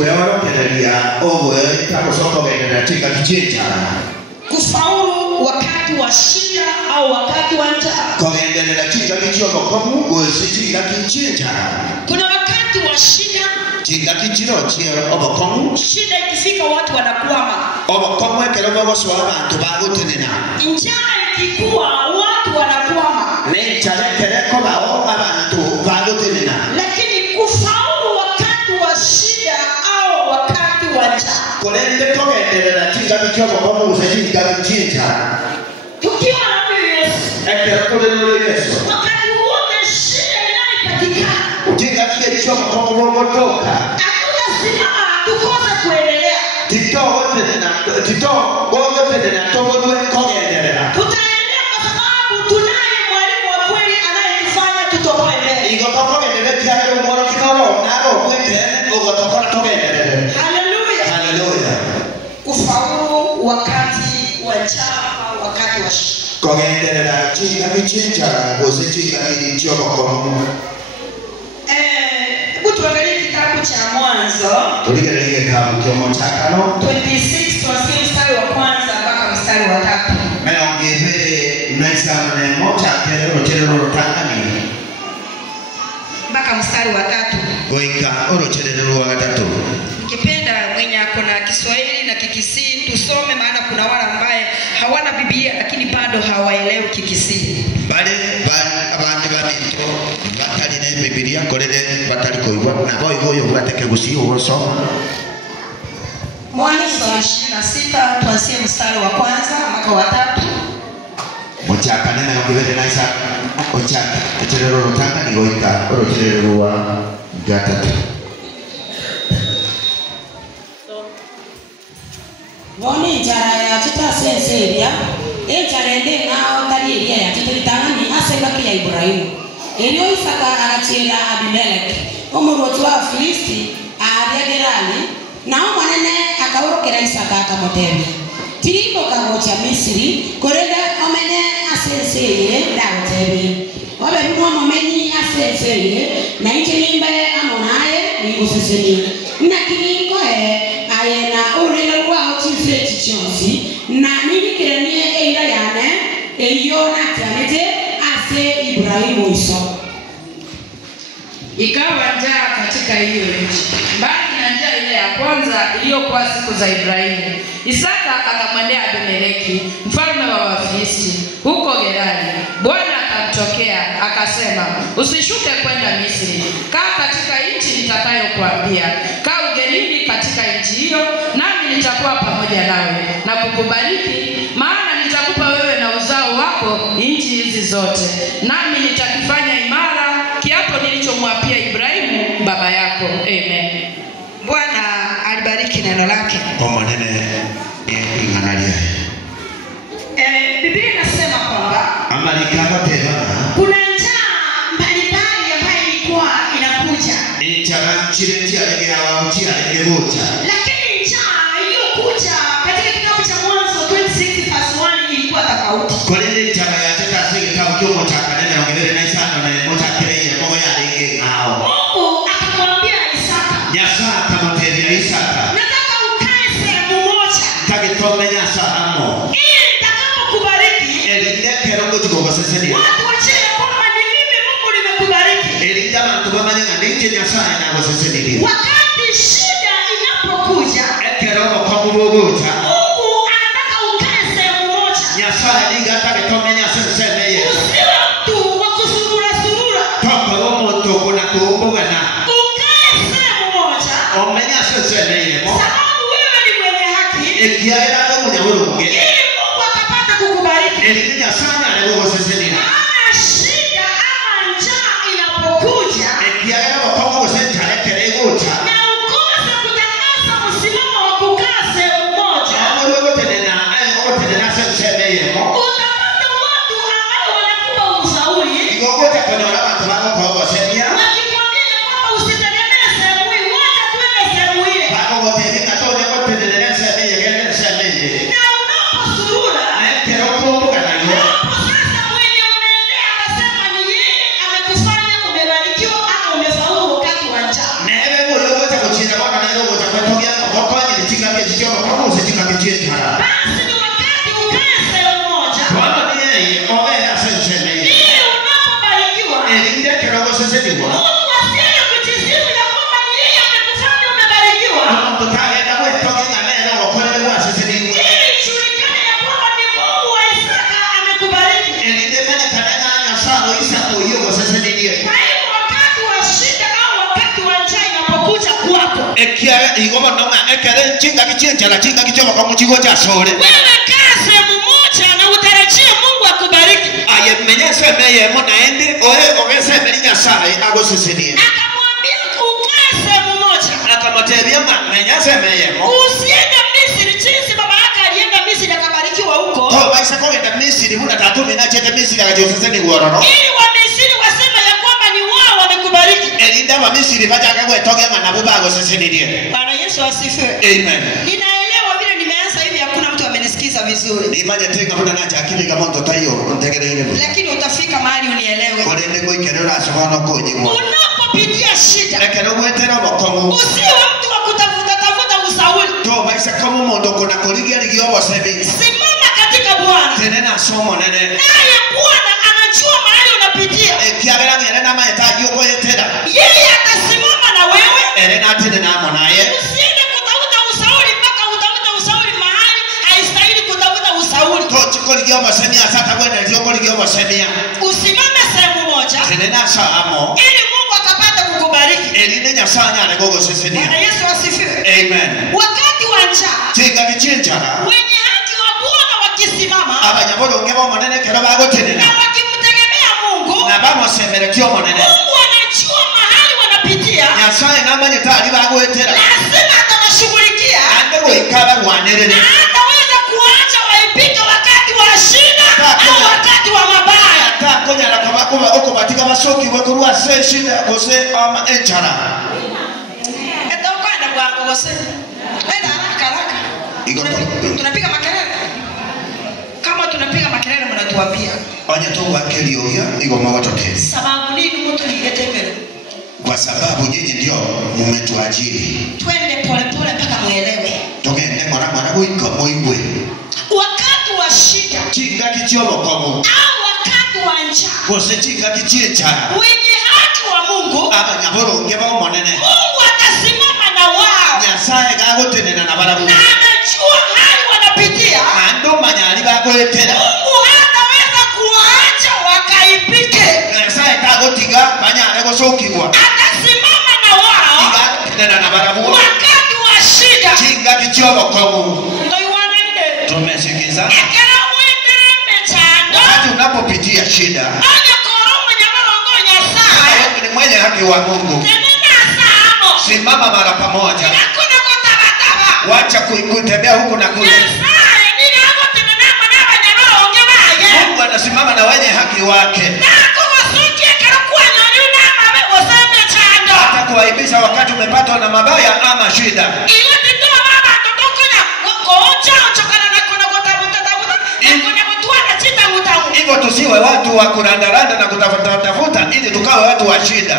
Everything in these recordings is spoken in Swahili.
kuyorokereria ogwe takusoko genda tika kijinja kufaulu wakati wa shida au wakati wa njaa. Kugenderera tika kijogo komu gositika kijinja. Kuna wakati wa shida, tika kijiro chero obokomu. Shida ikifika watu wanakwama. Obokomu ekerogo goswa abantu bagutenena. Njaa ikikuwa watu wanakwama. Ne chalekereko bao abantu bagutenena. Lakini kufaulu wakati wa shida au wakati wa njaa. Kolende kugenderera tika kijogo komu gositika kijinja. Tukiwa na Yesu. Ekerogo Yesu. Wakati wote shida inayopatikana. Tika kijogo komu gotoka. Hakuna simama tukose kuendelea. Tito wote na togo kugenderera. Tutaendelea kwa sababu tunaye mwalimu wa kweli anayetufanya tutoke mbele. Igotoko genderera kiayo moro kinoro naro kwete ogotoko togenderera. Haleluya. Haleluya. Kufaulu wakati wa njaa, wakati wa shida. Kugenderera chinga kichinja gosichinga kichoko. Hebu tuangalie kitabu cha Mwanzo. Tuligereye kitabu cha Mwanzo 26 tuanzie mstari wa kwanza mpaka mstari wa 3. Meongezee mnaisana na moja kerero tangani. Mpaka mstari wa 3. Goika orocherero wa 3. Nikipenda mwenye akona Kiswahili na Kikisii tusome, maana kuna wale ambaye hawana Biblia lakini bado hawaelewi Kikisii. Bale abantu babito batali na Biblia korede batali koibwa na boyo bateke gusiyo wosoma. Mwanzo 26 tuanzie mstari wa kwanza mpaka wa 3. Mochaka nena ngibere naisa ochaka cherero rotanga ni goika orocherero wa 3. Woni njara ya chita senseria njara ende ngao tari eria ya chititangani asenga kia Ibrahimu elio Isaka agachira Abimeleki omuroti wa Filisti aria Gerari nao mwanene akaurokera Isaka akamotebia tiribo kagocha Misiri koreda omenye asenserie ndagotebia wabe mwa momenyi asenserie na inchimbe amonaye niguseseni nakini koe ayena urelo kwa otifeti chonsi na nini kiranie eira yane eyona tanete ase Ibrahimu iso. Ikawa njaa katika hiyo nchi, mbali na njaa ile ya kwanza iliyokuwa siku za Ibrahimu. Isaka akamwendea Abimeleki mfalme wa Wafilisti huko Gerari. Bwana akamtokea akasema, usishuke kwenda Misri, kaa katika nchi nitakayokuambia. Kaa ugenini katika nchi hiyo, nami nitakuwa pamoja nawe na kukubariki, maana nitakupa wewe na uzao wako nchi hizi zote, nami nitakifanya imara kiapo nilichomwapia Ibrahimu baba yako. Amen. Bwana alibariki neno lake. Kwa manene inganalia. Biblia inasema kwamba Amalika tena kuna njaa mbalimbali ambayo ilikuwa inakuja. Njaa chiretia lege awautia lege bocha. Lakini njaa iliyokuja katika kitabu cha Mwanzo 26:1 ilikuwa tofauti. Kwa nini njaa ya teta sige kama kiomo chaka nene ongelele na isana na moja kireye moja ya lege ngao. Mungu akamwambia Isaka, Nyasa kama tebia Isaka. nataka ukae sehemu moja. Takitome nyasa amo. Ili nitakapokubariki, Elinde kerongo chikogo seseni. watu wajue kwamba ni mimi Mungu nimekubariki. Elinde abantu bamanya ninje nyasa na seseni. Wakati shida inapokuja, Kerongo kwa mubogocha. Mungu anataka ukae sehemu moja. Nyasa liga takitome nyasa seseni. Usiwe mtu wa kusurura surura. Toka lomo toko na kuomboga na. Ukae sehemu moja. Omenya seseni. Sababu wewe ni mwenye haki. Ekiaera lo munyaburunge. Ili Mungu akapata kukubariki. Elinya sana lego seseni. Maana shida ama njaa inapokuja, Ekiaera bakoma seseni keregocha. na ukose kutangaza msimamo wa kukaa sehemu moja, utapata watu ambao wanakupa ushauri wakikwambia kwamba usitegemee sehemu hii, wacha tuende sehemu ile. Na unaposurura, hapo sasa mwenye mundu tagenda gwitoge ngamera ngokorere gwa seseni ili ijulikane ya kwamba ni Mungu wa Isaka amekubariki. elindemene kanena Nyasaye Isaka uyogo seseni die Kwa hiyo wakati wa shida au wakati wa njaa inapokuja kwako, ekia igoba noma ekere chinga kichenjala chinga kichoba kwa muchigo cha sore wewe kaa sehemu moja na utarajie Mungu akubariki. aye menyese meye mona ende oe ogese menya Nyasaye ago seseni Akamwambia ukae sehemu moja. akamatebia menyese meye mo Usiende Misri jinsi baba yake alienda Misri akabarikiwa huko. to baisa kogenda Misiri huna tatu minachete Misiri akajoseseni gororo Ili wa Misri wasema ya kwamba ni wao wamekubariki. elinda wa Misiri bajaga gwetoge manabu bago seseni die Bwana Yesu asifiwe. amen Ninaelewa vile nimeanza hivi hakuna mtu amenisikiza vizuri. nimanye tenga huna nacha akili kama mtoto hiyo ontegereire Lakini utafika mahali unielewe. korende goikerera asohono konyigwa Unapopitia shida, ekero gwetera bokomu usiwe mtu wa kutafuta ushauri. to baisa kama mondo kuna koligia ligio wasebi Simama katika Bwana. tenena somo nene Naye Bwana anajua mahali unapitia. ekiagera ngere na mahitaji uko yetera Yeye atasimama na wewe. erena tenena monaye Usiende kutafuta ushauri mpaka utafuta ushauri mahali haistahili kutafuta ushauri. to chikoligio wasebi asata gwenda ndio koligio wasebi Usimame sehemu moja tenena saamo ili Mungu akapate kukubariki. eline nyasanya ne gogo seseni Bwana Yesu asifiwe. amen Wakati wa njaa, chinga kichenjara wenye haki wa Bwana wakisimama abanyabolo ngebo monene kero bago tenena na wakimtegemea Mungu, na bamo semere kyo monene Mungu anajua mahali wanapitia. Nyasaye namanye tali bago yetera Lazima atawashughulikia ande goikaba rwanerere na hataweza kuacha waipite wakati wa shida au wakati wa mabaya. takonyala kabakuba okubatika basoki wekurwa seshida kose ama enjara Etakwenda kwa ngose. Wenda haraka. Tunapiga makelele. Kama tunapiga makelele mnatuambia. onye tugwakelioya igoma watokezi Sababu nini mtu nilete mbele? kwa sababu nyinyi ndio mmetuajiri Twende polepole mpaka muelewe. togende mwana gwiko moigwe Wakati wa shida chinga kichyobokomu au wakati wa njaa, kose chinga kichiechara wenye haki wa Mungu, abanyabolo ngebo monene Mungu atasimama na wao Nyasaye gagotenena na barabu na anajua hali wanapitia. ando manyali bagoyetera Mungu hataweza kuwaacha wakaipike. Nyasaye gagotiga banyale gosokibwa Atasimama na wao igatenena na barabu wakati wa shida. chinga kichyobokomu Ndio wanaide. tumesikiza Ekera mwendere mechando. wakati unapopitia shida Anya koromo nyamalongo Nyasaye. wewe ni mwenye haki wa Mungu Tenena samo. simama mara pamoja Hakuna kutabataba. wacha kutembea huku na kule Nyasaye nini hapo tenena mwana wanyamalongo baye. Mungu anasimama na wenye haki wake Nako wasuki ekera kuwa nyoni unamabe waseme chando. hata kuwaibisha wakati umepatwa na mabaya ama shida Ile titoa baba tutokonya. Kocha chokana na kuna kutabuta. Kuna kutua na chita utamu. hivyo tusiwe watu wa kurandaranda na kutafuta ili tukawe watu wa shida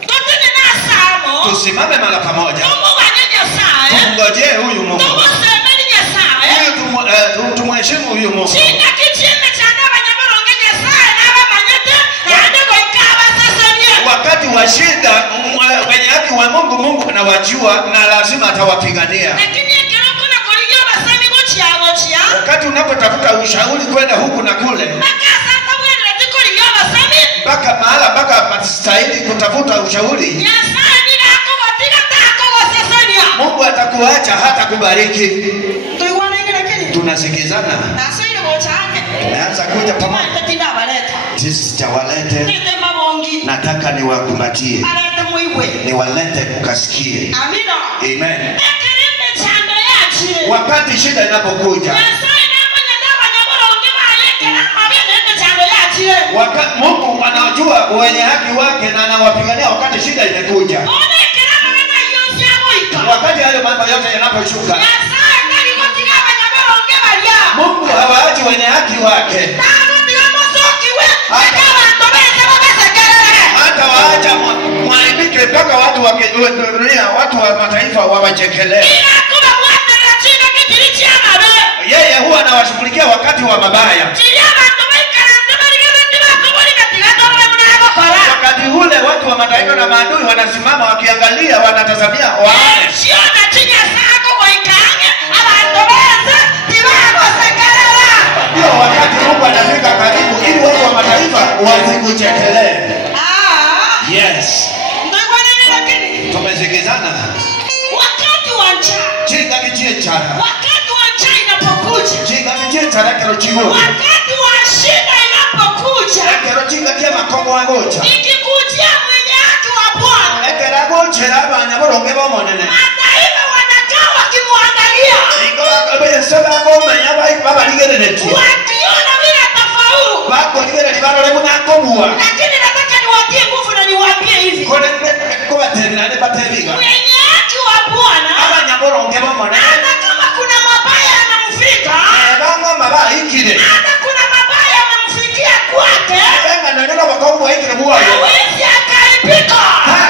Tutenena samo. tusimame mara pamoja Mungu wanye Nyasaye. tumngojee huyu Mungu Tumusemeni Nyasaye. huyu tumheshimu huyu Mungu Chinga kichime chana banyamalonge Nyasaye n'abamanyete n'andiko ikaba sasanye. wakati wa shida wenye haki wa Mungu anawajua na lazima atawapigania Lakini ekero kuna koligyo basami go chiago. wakati unapotafuta ushauri kwenda huku na kule Maka sasa bwele tikoligyo basami. mpaka mastahili kutafuta ushauri Nyasaye nina akubatika tako sasanya. Mungu atakuacha hata kubariki Tuiwana ile lakini. tunasikizana Nasa ile bochane. naanza kuja pamoja Tumaita tinda baleta. sisi tawalete Tete mabongi. nataka niwakumbatie Aleta muibwe. niwalete kukasikie Amina. amen Ekereme chando yachi. wakati shida inapokuja Nyasaye namanya n'abanyamalonge bayekera mabene chando yachi. Mungu anajua wenye haki wake na anawapigania wakati shida imekuja Onekera mabene yose aboika. wakati hayo mambo yote yanaposhuka Nyasaye nali kotiga abanyamalonge balya. Mungu hawaachi wenye haki wake Nalo tiga mosokiwe. Akabantu bese babesekerere. hata waacha mwaibike mpaka watu wa dunia watu wa mataifa wawachekelee Ila kuba bwatera chino kitiri chiamabe. yeye huwa anawashughulikia wakati wa mabaya Chiri abantu baikara ndibarigeze ndibakubulika tigatobole munabakora. wakati ule watu wa mataifa na maadui wanasimama wakiangalia wanatazamia waone Shiona chinyasa chara. wakati wa njaa inapokuja, Chinga nije chara kero chigo. wakati wa shida inapokuja, Kero chinga kia makongo wangocha. ikikujia mwenye haki wa Bwana, Ekera gochera abana boronge bomonene. mataifa wanakaa wakimwangalia, Ingo akobe soba komanya baba ligerereti. wakiona vile tafaulu. Bako ligereri barore munakobuwa. Lakini nataka niwatie nguvu na niwaambie hivi, Kone kubaterana batebiga. mwenye haki wa Bwana, Abanya boronge bomonene. hata kama kuna mabaya yanamfika, Bango mabaikire. hata kuna mabaya yanamfikia kwake, Benga naneno bakongo ikire buwayo. hawezi akaipika.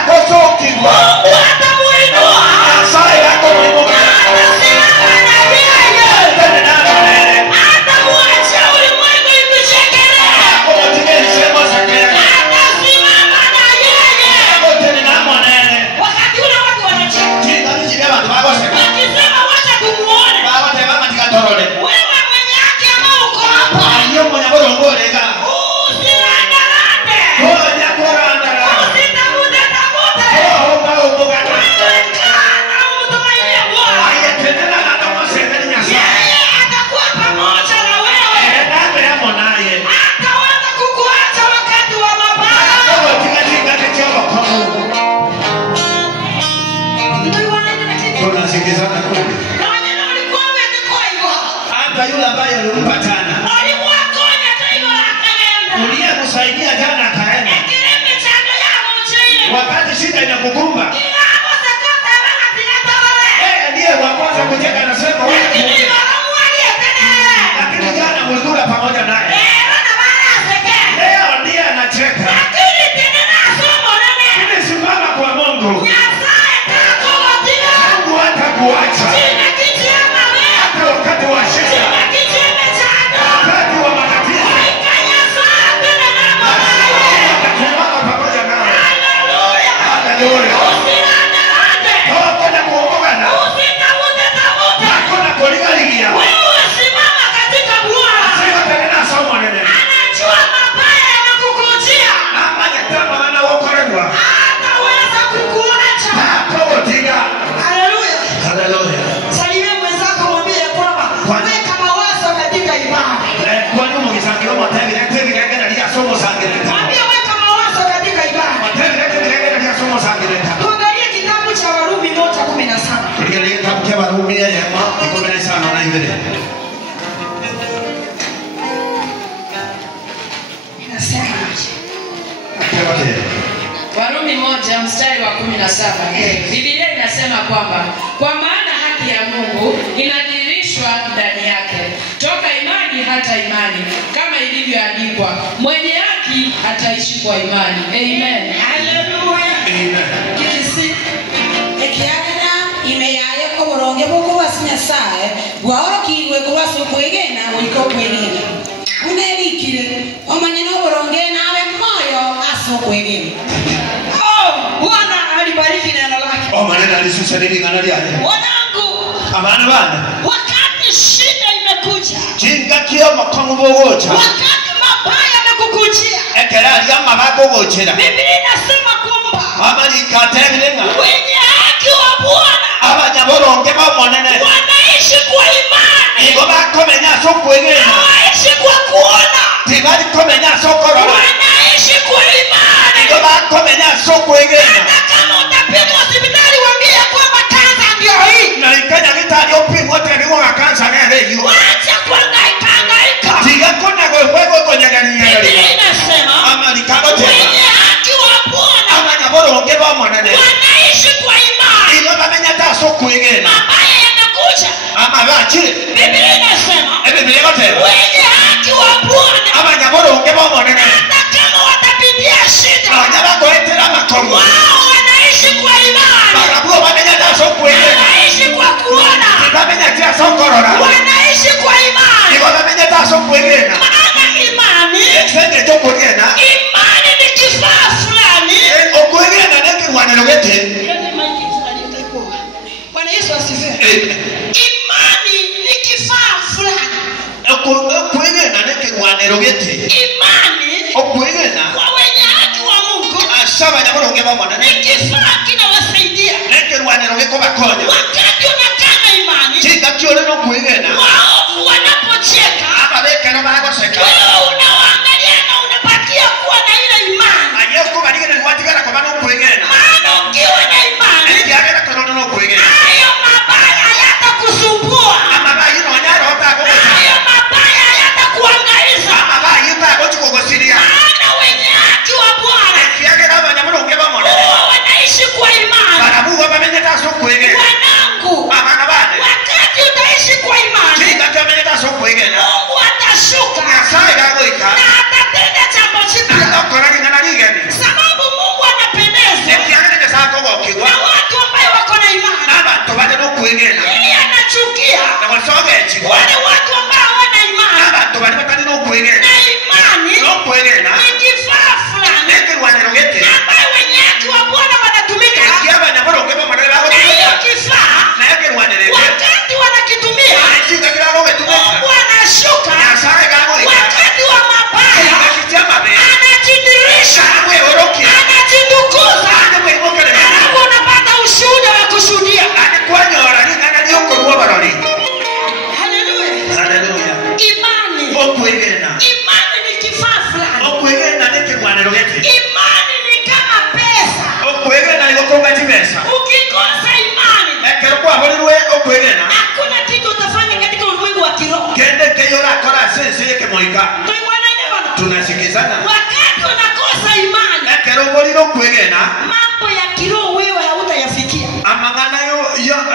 Kosokirwa. Mungu atamuinua, Asai yako mwimuka. atasimama na yeye, Tene nana nene. atamuacha ulimwengu ikuchekelea, Akotike semo sakera. atasimama na yeye. Tene namo nene. Wakati ule watu wanacheka Chinga nije bantu bagoseka. wakisema wacha tumuone, Baba te mama tikatorole. wewe mwenye haki ambao uko hapa, Ayo monya borongorega. usirandarande, Konya korandara. usitafute tafute, Oba obogana. wewe kaa na umtumainie Bwana. Aye tene nana namo sekeri nyasa. Yeye atakuwa pamoja na wewe, Nande ya monaye. hataweza kukuacha wakati wa mabaya. Kobo tika tika tichobo komu. Ndio wanaenda lakini Tunasikizana kweli. na wanyama walikuwa wamekuwa hivyo, Hata yule ambaye ulimpatana. waliwakonya taifa la akaenda Uliyekusaidia jana akaenda. kirembe chando yao chini Wakati shida inakukumba. kilapo zakata bana tinatawale, Yeye ndiye wa kwanza kucheka anasema wewe. lakini walamu waliyetendele Lakini jana mlikula pamoja naye. leo na bana seke, Leo ndiye anacheka. lakini tena somo nene Nimesimama kwa Mungu. nyasaye kakogotiga Mungu hatakuacha. chini kichema wewe Hata wakati wa shida. chini kichema chando Wakati wa matatizo. ikanya saa tena namo naye. Atasimama pamoja nawe. Haleluya, Haleluya. usirandarande, Hakuna kuogana. usitafute tafute, Hakuna kuligaligia. wewe simama katika Bwana. Sema tena somo nene. Anajua mabaya yanakukujia, Amanya tama wana wokolewa. hataweza kukuacha. Hakotiga. Haleluya. Haleluya. Salimia mwenzako, mwambie ya kwamba weka mawazo katika ibada. Kwa nini mngisangiro matavi na tena ngana ya somo sangeleta. Mwambie weka mawazo katika ibada. Tena ngana ya somo sangeleta. Tuangalie kitabu cha Warumi 1:17. Kuligalia kitabu cha Warumi ya jamaa 15 na hivi. Inasema Warumi 1:17. Biblia inasema kwamba kwa maana haki ya Mungu inadhihirishwa ndani yake toka imani hata imani, kama ilivyoandikwa, mwenye haki ataishi kwa imani. Amen. haleluya. Kikisi ekiagera ime yaye ko boronge boko basinyasaye bwaorokirwe kurwasa okwegena oiko okwegena unerikire omanye no boronge nawe moyo aso okwegena. Bwana alibariki neno lake. Oh, maneno alisusa nini ngana lya. Wanangu, Abana bana. wakati shida imekuja, Jinga kio makongo bogocha. wakati mabaya yamekukujia, Ekera ya mabagogochera. Biblia inasema kwamba Amali katebilenga. wenye haki wa Bwana Abanyaboronge bamonene. wanaishi kwa imani, Igo bakomenya sokwegena. hawaishi kwa kuona, Tibali komenya sokorora. wanaishi kwa imani. Igo bakomenya sokwegena. Hata kama utapigwa hospitali, waambie ya kwamba kansa ndio hii. Na ikanya kitali opimwa tena kwa kansa ngere yu. Wacha kuhangaika. Tiga kona kwego konyagani Biblia nyagani. inasema Amali kagote. wenye haki wa Bwana Abanyaboronge bamonene. wanaishi kwa imani. Igo bamenya ta sokwegena. Mabaya yanakuja, Amabachi. Biblia inasema Biblia batera. wenye haki wa Bwana Abanyaboronge bamonene. hata kama watapitia shida, Abanyabagoetera makongo. wao wanaishi kwa imani, Bagabuo bamenya ta sokwegena. wanaishi kwa kuona, Bamenya ta sokorora. wanaishi kwa imani. Igo bamenya ta sokwegena. Maana imani, Senge tokwegena. imani ni kifaa fulani. Okwegena nekirwaniro gete. Bwana Yesu asifiwe. Imani ni kifaa fulani. Okwegena nekirwaniro gete. Imani Okwegena. kwa wenye haki wa Mungu Asaba nyaboronge bamonene. ni kifaa kinawasaidia Nekirwaniro geko bakonya. wakati unakaa na imani. Chinga kuigena yeye anachukia na wasogechi wale watu ambao hawana imani abantu bali batali no kuigena na imani no kuigena ni kifaa fulani neke rwanirogete ambayo wenye haki wa Bwana wanatumika yaba naboroge bamarebe na hiyo kifaa neke rwanirege wakati wanakitumia chinga kirago getumeka Mungu anashuka yasare gago wakati wa mabaya ikitamabe anajidirisha wewe oroki anajitukuza wewe mokele alafu unapata ushuhuda wa kushuhudia. ane kwanyora ni kana niyo korwa barori Haleluya. haleluya Imani. okuigena Imani ni kifaa fulani. okuigena neke rwanirogete Imani ni kama pesa. okuigena ni gokonga chibesa Ukikosa imani, ekero kwahorirwe okuigena hakuna kitu utafanya katika ulimwengu wa kiroho. kende keyora kora sense yeke moika Tunaona ile bwana. tunasikizana Wakati unakosa imani, ekero moliro okuigena mambo ya kiroho wewe hautayafikia. amangana yo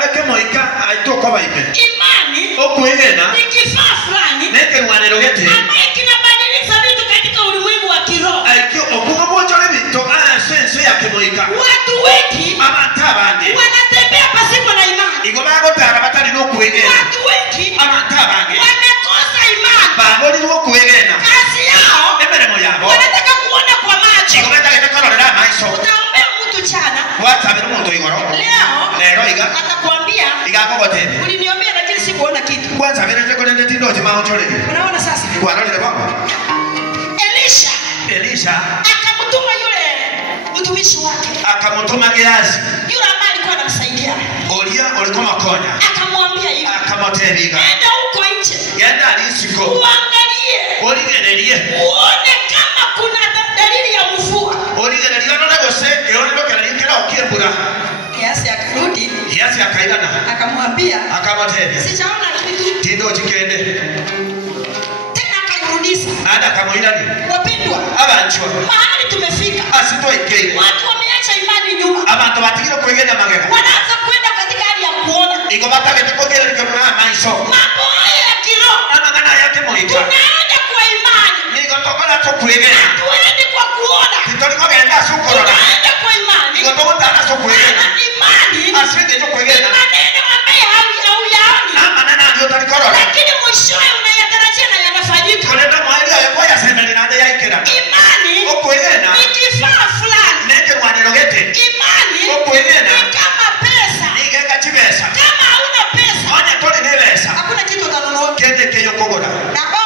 eke moika aitoko baibe Imani okuigena ni kifaa fulani neke rwanirogete ambaye kinabadilisha vitu katika ulimwengu wa kiroho. aikyo okuga bwonjore binto sense yake moika Watu wengi abantu abandi wanatembea pasipo na imani. igo bagotara batali n'okuwegena Watu wengi abantu abange wamekosa imani. babolirwe okuwegena Kazi yao emirimo yabo wanataka kuona kwa macho. igo betagete kororera amaiso Utaombea mtu chana watsabira omuntu igoro leo, lero iga atakwambia igakogotebe uliniombea lakini sikuona kitu. kwansabire tekolende tindoji maonchorere Unaona sasa, kwarorere babo Elisha elisha akamtuma yule mtumishi wake akamutuma geazi yule ambaye alikuwa anamsaidia, oria olikomakonya akamwambia hivi, akamotebiga enda huko nje yenda alisiko uangalie, oligererie uone kama kuna dalili ya mvua. oligererie nonegose eolilokeralikera okiembura Kiasi akarudi yasi akaigana akamwambia, akamotebia sijaona kitu tindoji kende tena. Akairudisha. ada kamoirani Wapendwa, abanchwa mahali tumefika, asitoikeire watu wameacha imani nyuma, abantu batigire kwegenda magega wanaanza kwenda katika hali ya kuona igo batagete kogererikana amaiso mambo haya ya kiroho. amagana yake moika Tunaenda kwa imani, nigo tokora tokwegera tuendi kwa kuona, titorikogenda sukorora tunaenda kwa imani. igo togotara sokwegera Maana imani asige tokwegera ni maneno ambaye hauyaoni, amanana ndio tarikorora lakini mwishowe unayatarajia na yanafanyika. kolenda mwali ayeko yasemerera nde yaikera Imani okwegera ni kifaa fulani. neke mwanirogete Imani okwegera ni kama pesa. nigeka chibesa Kama hauna pesa, onye toli nebesa hakuna kitu utanunua. kende keyo kogora Nabo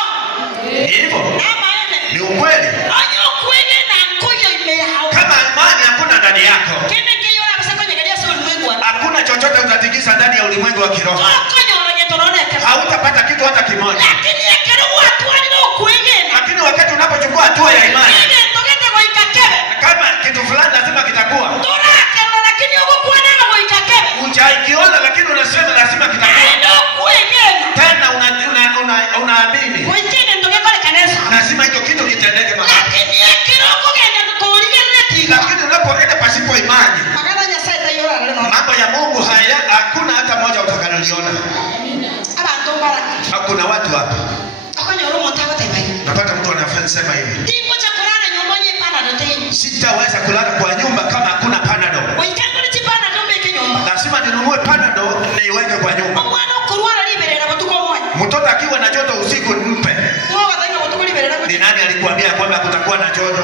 hivyo ama ene ni ukweli onye ukweli na ngoyo imehau kama imani hakuna ndani yako kende keyo na pesa kwenye gadia sio ulimwengu wa hakuna chochote utatikisa ndani ya ulimwengu wa kiroho kwenye uronye toroneka, hautapata kitu hata kimoja lakini yekero watu walio kuengena lakini wakati unapochukua hatua ya imani ene togete kwa ikakebe kama kitu fulani lazima kitakuwa toraka lakini uko kwa nana kwa ikakebe hujaikiona lakini unasema lazima kitakuwa ndio kuengena tena unaamini kwa ikene ndoge kwa kanisa, lazima hicho kitu kitendeke mahali lakini yekero kugenda kuuligene tiga lakini unapoenda pasipo imani magana nyasa itayora leo mambo ya Mungu haya hakuna hata moja utakaloliona abantu bara hakuna watu hapa akanya urumo ntako tebai napata mtu anasema hivi tingo cha kulala nyumbani pana ndote sitaweza kulala kwa nyumba kama hakuna panado waitango ni chipana ndombe kinyumba lazima ninunue panado niiweke kwa nyumba omwana okulwala liberera batuko moja mtoto akiwa na joto usiku mpe ngo batanga batuko liberera ni nani alikuambia kwamba kutakuwa na joto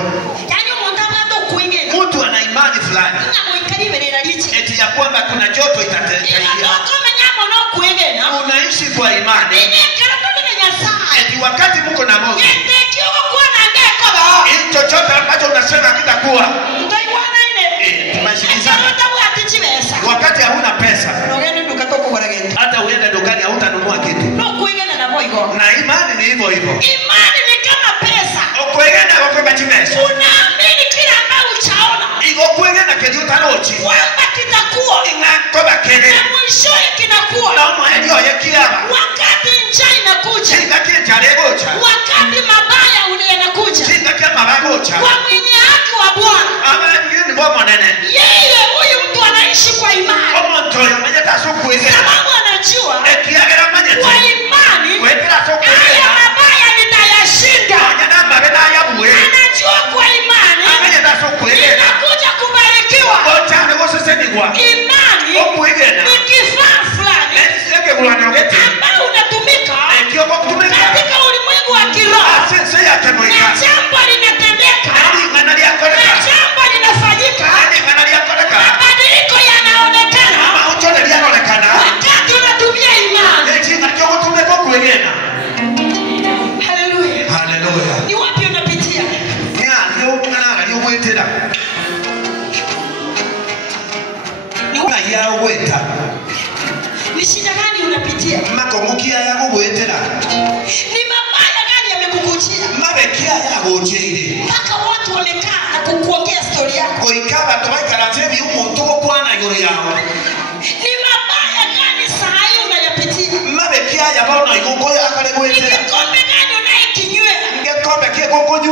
yani umuntu abando kuingena mtu ana imani fulani ina muikaliberera lichi eti ya kwamba kuna joto itatendeka kama nyamo no kuingena unaishi kwa imani ine karato ni nyasaa eti wakati mko na Mungu yende kioko kwa na ngeko ba ili chochote ambacho unasema kitakuwa mtai wana ine tumeshikizana tabu atichibesa wakati hauna pesa nogende dukatoko kwa genda hata uende dukani hautanunua kitu no kuingena na boigo na imani ni hivyo hivyo imani ni kama pesa. okwegenda gokwega chimesa Unaamini kile ambacho uchaona igokwegenda kejutarochi kwamba kitakuwa ingakoba kere na mwishowe kinakuwa. naoma elio yekiaba Wakati njaa inakuja, singa kinjaregocha wakati mabaya yanakuja, singa kyamabagocha kwa mwenye haki wa Bwana, abangini bomonene yeye huyu mtu anaishi kwa imani, omuntu oyo manyeta sokwegera sababu anajua ekiyagera manyeta kwa imani wetera haya sokwegera mabaya nitayashinda. anyana mabe nayabuwe Anajua kwa imani amanyeta sokwegera inakuja kubarikiwa. ochane gosesenigwa Imani okwegera ni kifaa fulani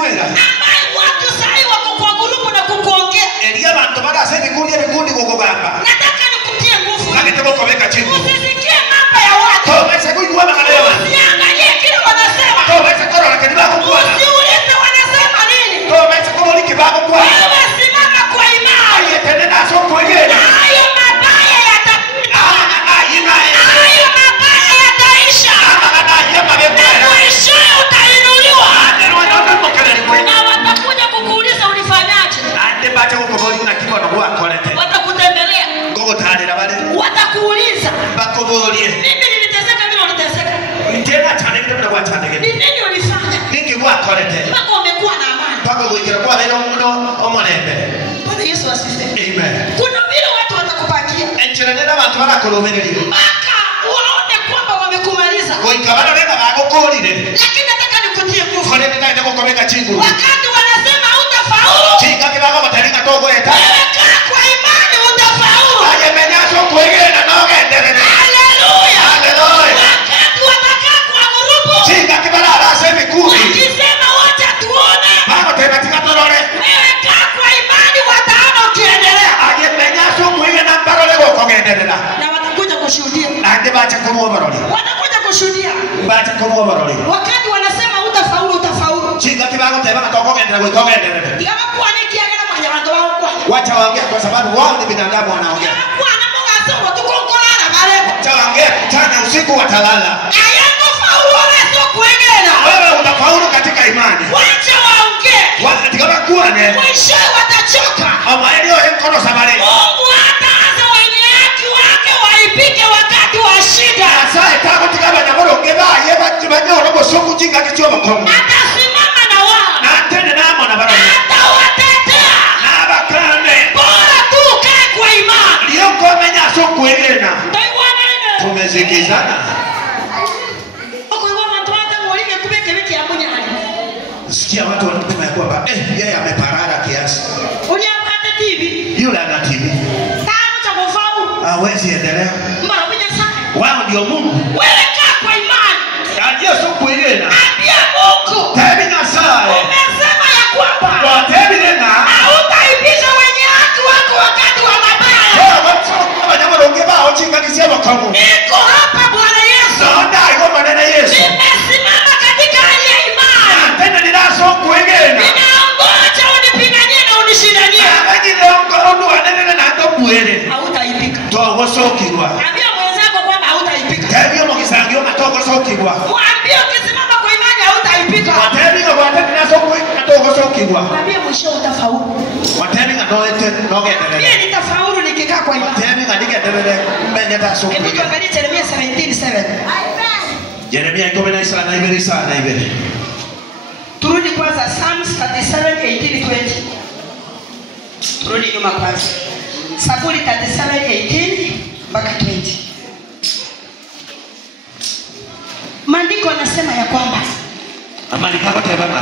wera ambaye watu sahi wako kwa grupu na kukuongea. elia bantu barase vikundi gukugamba Nataka nikutie nguvu. agitego kobeka chini Usisikie mambo ya watu. to bese kuigua magana ya bantu Usiangalie kile wanasema. to bese korora kadiba kukwana Usiulize wanasema nini. to bese komoliki bako kwa Wewe simama kwa imani. ayetene naso kwegera Hayo mabaya yatapita. ayina Hayo mabaya yataisha. amagana yema Na bekwera mwishowe utainuliwa. ande rwanda ndokana likwe Na watakuja kukuuliza ulifanyaje. ande bache kukoboli na kibono kwa kolete Watakutembelea. gogo talira bale Watakuuliza. bakobolie Mimi niliteseka vile uliteseka. tena chane kitendo kwa chane Ni nini ulifanya? ningi kwa kolete Mpaka umekuwa na amani. pako kuikira kwa leo muno omolembe Bwana Yesu asifiwe. amen Kuna vile watu watakupangia enchirenera bantu barakurumirira mpaka waone kwamba wamekumaliza. goikabana rega bagukurire Lakini nataka nikutie nguvu. kone ndikaende gukomeka chinguru Wakati wanasema hutafaulu, chinga kibago bataringa togoeta wewe kaa kwa imani utafaulu. ayemenyaso kwegera nogenderere Haleluya. haleluya Wakati watakaa kwa grupu chinga kibara arase mikuri wakisema wacha tuone, bago tena tikatorore wewe kaa kwa imani wataona ukiendelea. ayemenyaso kwegera nambarore gokogenderera Na watakuja kushuhudia. ande bache kuruo barori Watakuja kushuhudia. bache kuruo barori Wakati wanasema hutafaulu utafaulu. chinga kibago teba togogendera gokogenderere Yamakuwa nikiagala mwenye watu wao kwa. wacha waongea kwa sababu wao ni binadamu wanaongea Yamakuwa na Mungu asema tukongola bale. wacha waongea mchana usiku watalala Ayako faulu wala sio kuegena. wewe utafaulu katika imani Wacha waongee. wakati kama kuane Mwisho watachoka. amaelio enkono sabare Mungu hataanza wenye haki wake waipike wakati wa shida. asaye tako tikaba nyamoro ngeba yeba tibanyoro bosoku chinga kichwa bakomo Atasimama na wao. atende namo na barani Atawatetea. abakane Bora tu ukae kwa imani. liyo komenya so kwegena Taiwana ine. tumezikizana Oko iwa watu hata mwalike kubeke wiki ya munyali. sikia watu wanasema ya kwamba yeye ameparara kiasi Uliapata TV. yule ana TV Tano cha kufaulu. hawezi endelea Mbona kuja sana? wao ndio Mungu Wewe kaa kwa imani. ndiyo so kwegena Ambia Mungu. tebi na sae Umesema ya kwamba kwa tebi na hautaipisha wenye haki wako wakati wa mabaya. kwa watu kama nyamoro ngeba ochinga kichwa bakomo Niko hapa Bwana Yesu. naona iko maneno Yesu Nimesimama katika hali ya imani. tena ninaso kwegena Ninaongoja unipiganie na unishindanie. abagire ondu anene na ndo bwere Hautaipika. togosokirwa Ambia mwenzako kwamba hautaipika. tebio mugisangio matogosokirwa Mwambie ukisimama kwa imani hautaipika. watebinga gwatebinaso kwegena togosokirwa Mwambie mwisho utafaulu. watebinga nogenderere Mwambie nitafaulu nikikaa kwa imani. watebinga nigenderere mmenyeta so Hebu kwegena tuangalie Yeremia 17:7. Yeremia 17:2 sana hivi Turudi kwanza Psalms 37:18-20. Turudi nyuma kwanza. Zaburi 37:18 mpaka 20. Maandiko yanasema ya kwamba amani kako tebana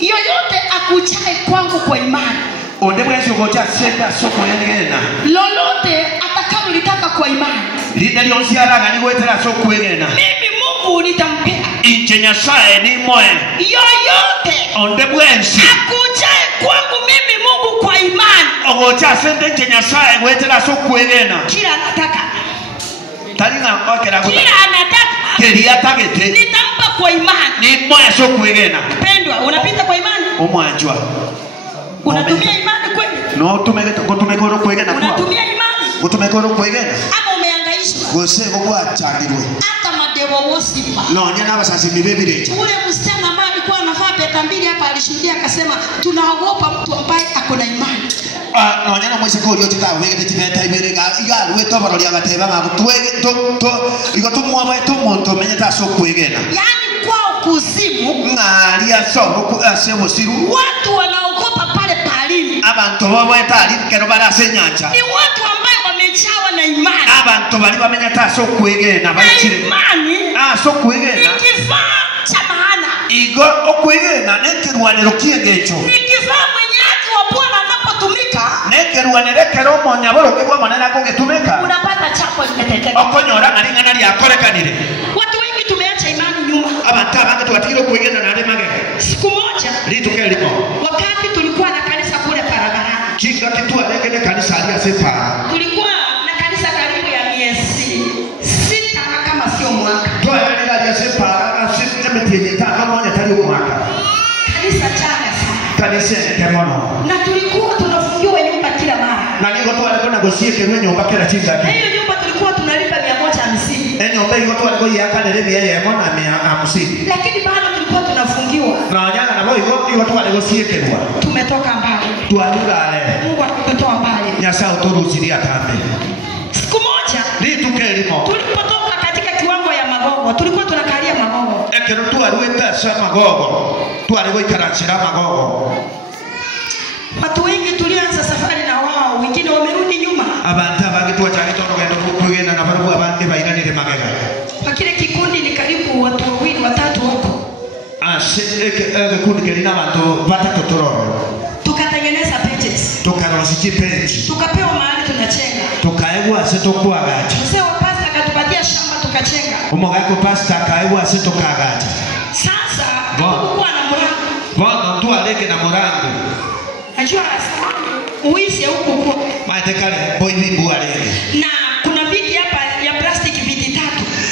yoyote akuchae kwangu kwa imani, onde bwenzi ugocha senda so kwegena lolote atakalolitaka kwa imani, linde lyonsi araga ni gwetera so kwegena mimi Mungu nitampea. inche nyasaye ni moyo Yoyote onde bwenzi akuchae kwangu mimi Mungu kwa imani, ogocha sende inche nyasaye gwetera so kwegena kila anataka, taringa okera kila anataka keria tagete nitampa kwa imani. ni moyo so kwegena Pendwa, unapita kwa imani? omwanjwa Unatumia imani kweli? no tumegeta gotumekoro kwegena kwa Unatumia imani gotumekoro kwegena ama umehangaishwa? gose gogwachandirwe Hata madebo wosipa. no nyana basasi mibebirecha Ule msichana ambaye alikuwa anavaa peta mbili hapa alishuhudia akasema tunaogopa mtu ambaye ako na imani. no nyana mwese ko ryo tita wegete tibeta ibirega igalwe tobaro lya gateba mago twege to igo tumwaba tumuntu menyeta so kwegena Yaani kwao kuzimu ngalia so ku asebo siru watu wanaogopa pale palini. abantu babo etali kero barase nyanja Ni watu ambaye wamejawa na imani. abantu bali bamenyeta so kwegena Na bachire imani so kwegena ni kifaa cha maana. igo okwegena nekerwanero kiegecho Ni kifaa mwenye haki wa Bwana anapotumika nekerwanere kero monyaboro kegwa manena ko getumeka unapata chapo limeteteka. okonyora ngaringana lya korekanire Watu wengi tumeacha imani nyuma. abantu abange tugatiro kwegena nare magege Siku moja Lituke limo. Wakati tulikuwa na kanisa kule barabarani. Chinga kitu alekele kanisa alia sepa. Tulikuwa na kanisa karibu ya miezi 6 kama sio mwaka. Kwa yale alia sepa asifu mtiye tano moja tali mwaka. Kanisa changa sana. Kanisa kemono. Na tulikuwa tunafungiwa nyumba kila mara. Na niko tu alikuwa nagosie kenwe nyumba kila chinga. Na hiyo nyumba tulikuwa tunalipa 150. Nyumba hiyo tu alikuwa yakale yeye mwana 150. Lakini bado tulikuwa tunafungiwa. Na nyanga na hiyo tu alikuwa kenwa. Tumetoka mbali. Tualugale. Mungu atutoa mbali. Nyasa uturuzilia kambe. Siku moja Lituke limo. tulipotoka katika kiwango ya Magogo, tulikuwa tunakalia Magogo. Ekero tu arueta sa Magogo. Tu alikuwa ikarachira Magogo. Watu wengi tulianza safari na wao, wengine wamerudi nyuma. Abantu abagitwa cyane tokugenda kugenda na barubu abandi bayiranire magega. Kwa kile kikundi ni karibu watu 2 3 huko. Kundi kelina abantu batatu tororo. Tukatengeneza pages. Tukarosiki page. Tukapewa mahali tunachenga. Tukaegwa sitokuagacha. Mzee wa pasta akatupatia shamba tukachenga. Umogako pasta kaegwa sitokagacha. Sasa tulikuwa na mlango. Bono tu aleke na murango. Najua uishi huko huko. Matekale boy bibu aleke. Na kuna viti hapa ya plastiki viti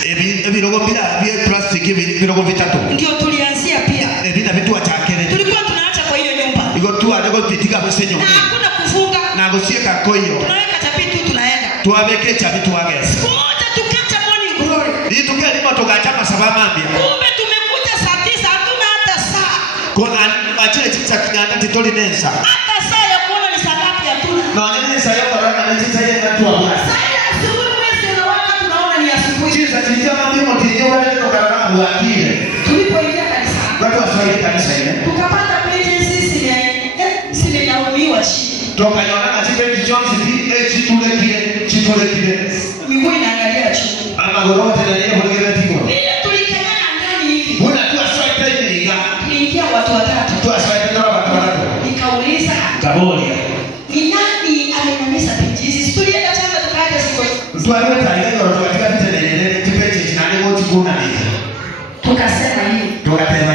3. Ebirogo bila plastiki birogo vitatu. Ndio tulianzia pia. Ebina vitu achakere. Tulikuwa tunaacha kwa hiyo nyumba. Iko tu aleko vitika bose nyumba. Na hakuna kufunga. Na gosieka koyo. Tunaweka chapitu tunaenda. Tuabeke chapitu wagesa. Siku moja tukacha morning glory. Lituke limo tukacha masaba mambia. Kumbe tumekuja saa 9 hatuna hata saa. Kona achile chicha kiganda titoli nensa. Hata saa ya kuona ni saa ngapi hatuna. Na wanyene sayo baraka na chicha yenda tu abura. Saa ya asubuhi mwezi unawaka tunaona ni asubuhi. Chicha chicha mambimo tiyo wale tokana buakile. Tulipoingia kanisa. Watu waswahili kanisa ile. Tukapata pages zimenyauliwa chini. Tukanyona na chicha Jones chitulekile. Miguu inaangalia chini. Ama gorote na yeye kulegeza tiko. Ile tulikanyana ndani hivi. Mbona tu aswahili ile inga. Tuliingia watu watatu. Tu aswahili ndo watu watatu. Nikauliza Kabolia. ni nani amenamisa pages? Tulienda changa tukaja siku. Tu aleta ile ndo katika picha ile tipeche chinane moti kuna nini. Tukasema hivi. Tukasema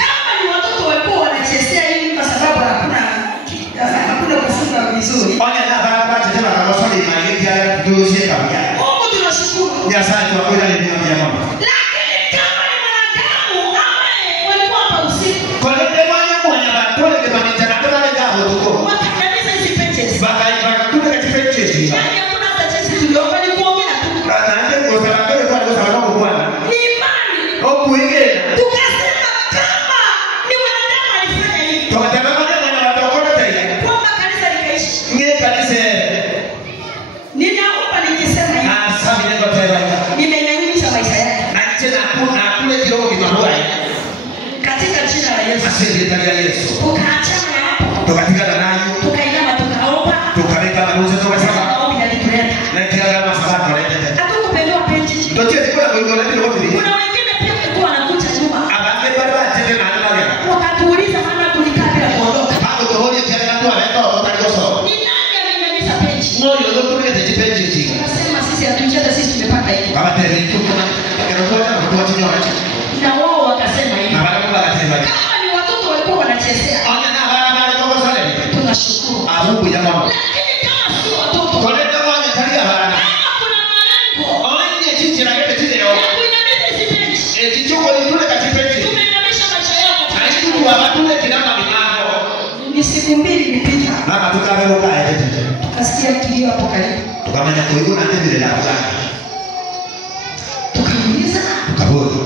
kama ni watoto walikuwa wanachezea hivi kwa sababu hakuna kufunga vizuri. Onya na baba tena kama swali mali ya dozie kabisa. Mungu tunashukuru. Ya sana kwa kweli ni mama. Lakini kama ni mwanadamu ambaye walikuwa hapa usiku. Kwa nini mwana mwana batole kwa mitana ndo wale gabo tuko. Wakanisa hizi pages. Baka kule katika pages. Yaani hakuna hata chezi tuliomba ni kuongea tu. Anaanza kwa sababu kwa sababu bwana. Ni imani. Au kuingia. Tukasema kama ni mwanadamu alifanya hivi. Tukasema mwana batokota tayari. Kwamba kanisa likaishi. Ngie kanisa. Ninaomba nikisema hivi. Sabi ndio tayari. Nimenyanyisha maisha yake. Na tena kuna kule kiroho kimaroa. Katika jina la Yesu. Asante kwa Yesu. Tukaachana na hapo. Tukatikana nayo. Tukainama tukaomba. Tukaweka maruzo tukasema. Maombi yalituleta. Na kila kama sababu leta. Hatukupewa penji. Totie tikwa kwa hiyo ndio wote. Kuna wengine pia walikuwa wanakuja nyuma. Abande barua tena na ndio. Wakatuuliza maana tulikaa bila kuondoka. Hapo tohoje kia watu wanaenda watakaoso. Ni nani amenyanyisa penji? Moyo ndio tulete jipenji jinga. Tunasema sisi hatuingia hata sisi tumepata hivi. Kama tena mtu kuna kero kwa watu nyoaje. Na wao wakasema hivi. Na bado kwa katema. Kama ni watoto walikuwa wanachezea. Ona na barabara kwa sale. Tunashukuru. Abubu jamaa. Lakini kama si watoto. Kwa nini kama wanatalia barabara? Kama kuna malengo. Onye chichi na kete chini leo. Ya kuinamisha hizi penji. Chichoko ni tule kachipenji. Tumeinamisha maisha yao. Aibu wa watu kinama milango. Ni siku 2 ilipita. Mama tukavero kae. Tukasikia kilio hapo karibu. Tukamenya kuigo na ndivile la kuzana. Tukauliza. Tukabodi.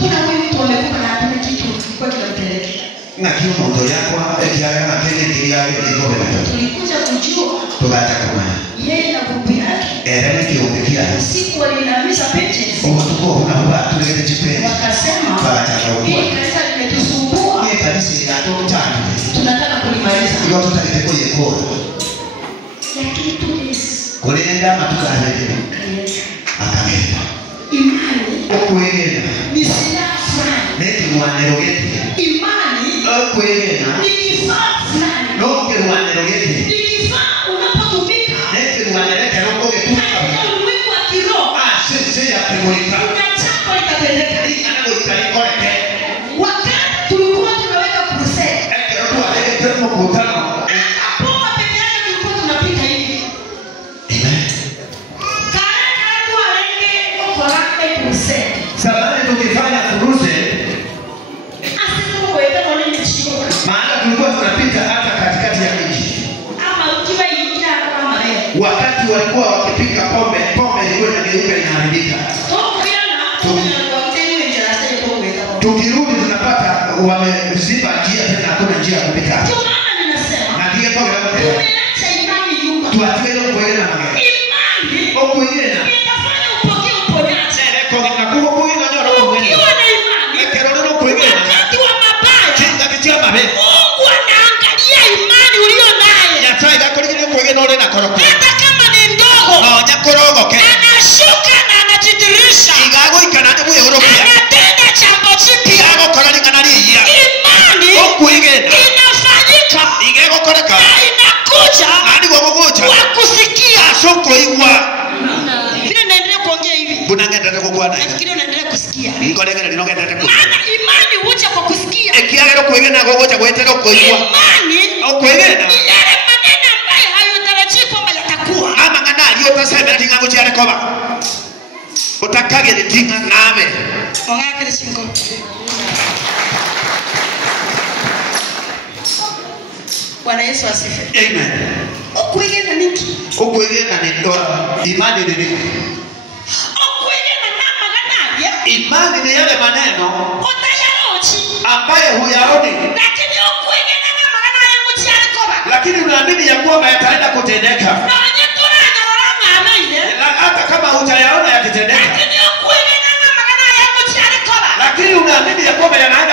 Kuna huyu mtu amekuwa na hakuna kitu kilikuwa kinampelekea. Na kiu moto yako ekiaga na kile ndio iko mbele. Tulikuja kujua Tukacha kama yeye na grupu yake. Ele kiombekia. Siku walinamisha pages. Tuko kuna baba tulete chipenji. Wakasema Tukacha kwa. hii kanisa limetusumbua. Ni kanisa ya totani. Tunataka kulimaliza. Ndio tutakite kwenye kodi. Lakini tulis. Kulenga matukaje. Akagenda. Imani. Okwegena. Ni silaha fulani. Neti mwanero geti. Imani. Okwegena. Ni kifaa fulani. Noke mwanero geti. Ni kifaa unapotumika. Neti mwanero geti noke tuka. Katika ulimwengu wa kiroho. Sisi ya kumulika. Kuna jambo litatendeka. Ni anago ikaikore. Wakati tulikuwa tunaweka wakati walikuwa wakipika pombe ilikuwa inageuka inaharibika. Tukirudi tunapata wameziba njia tena, hakuna njia ya kupita. Na ndiye kwa sababu tuachwe leo kwa ile na magari. Okuile na. Inafanya upokee uponyaji. Kwa na kuwa na nyoro kwa ile. Ekero leo kwa ile. Wakati wa mabaya. Kinga kitia mabe. Mungu anaangalia imani ulio nayo. Yatai gakolikile kwa ile nole na koroko. Hata kama ni ndogo. No, nyakorogo ke. Anashuka na anajidhihirisha. Igago ikanane buye uropia. Anatenda jambo jipya. Igago korali kanali ya. Imani. Okuigena. Inafanyika. Igego koreka. Na inakuja. Nani kwa kukuja? Kwa kusikia. Soko igwa. Vile naendelea kuongea hivi. Bunangenda kwa nayo. Nafikiri unaendelea kusikia. Ngikolekera linogenda teko. Maana imani huja kwa kusikia. Ekiagero kuigena gogoja gwetera kuigwa. Imani. Okuigena. Ni yale maneno ambayo hayatarajii kwamba yatakuwa. Ama ngana aliyo tasema tinga kuchia rekoba. Utakage tinga name. Ongea kile chingo. Bwana Yesu asifiwe. Amen. Okuigena niki? Okuigena ni imani ni nini? Okuigena na magana ya. Imani ni yale maneno Utayaochi. ambayo huyaoni, Lakini okuigena na magana yangu chiari koba. lakini unaamini ya kwamba yataenda kutendeka. Na nyetura na rama amaile. Hata kama hutayaona yakitendeka, Lakini okuigena na magana yangu chiari koba. lakini unaamini ya kwamba yanaenda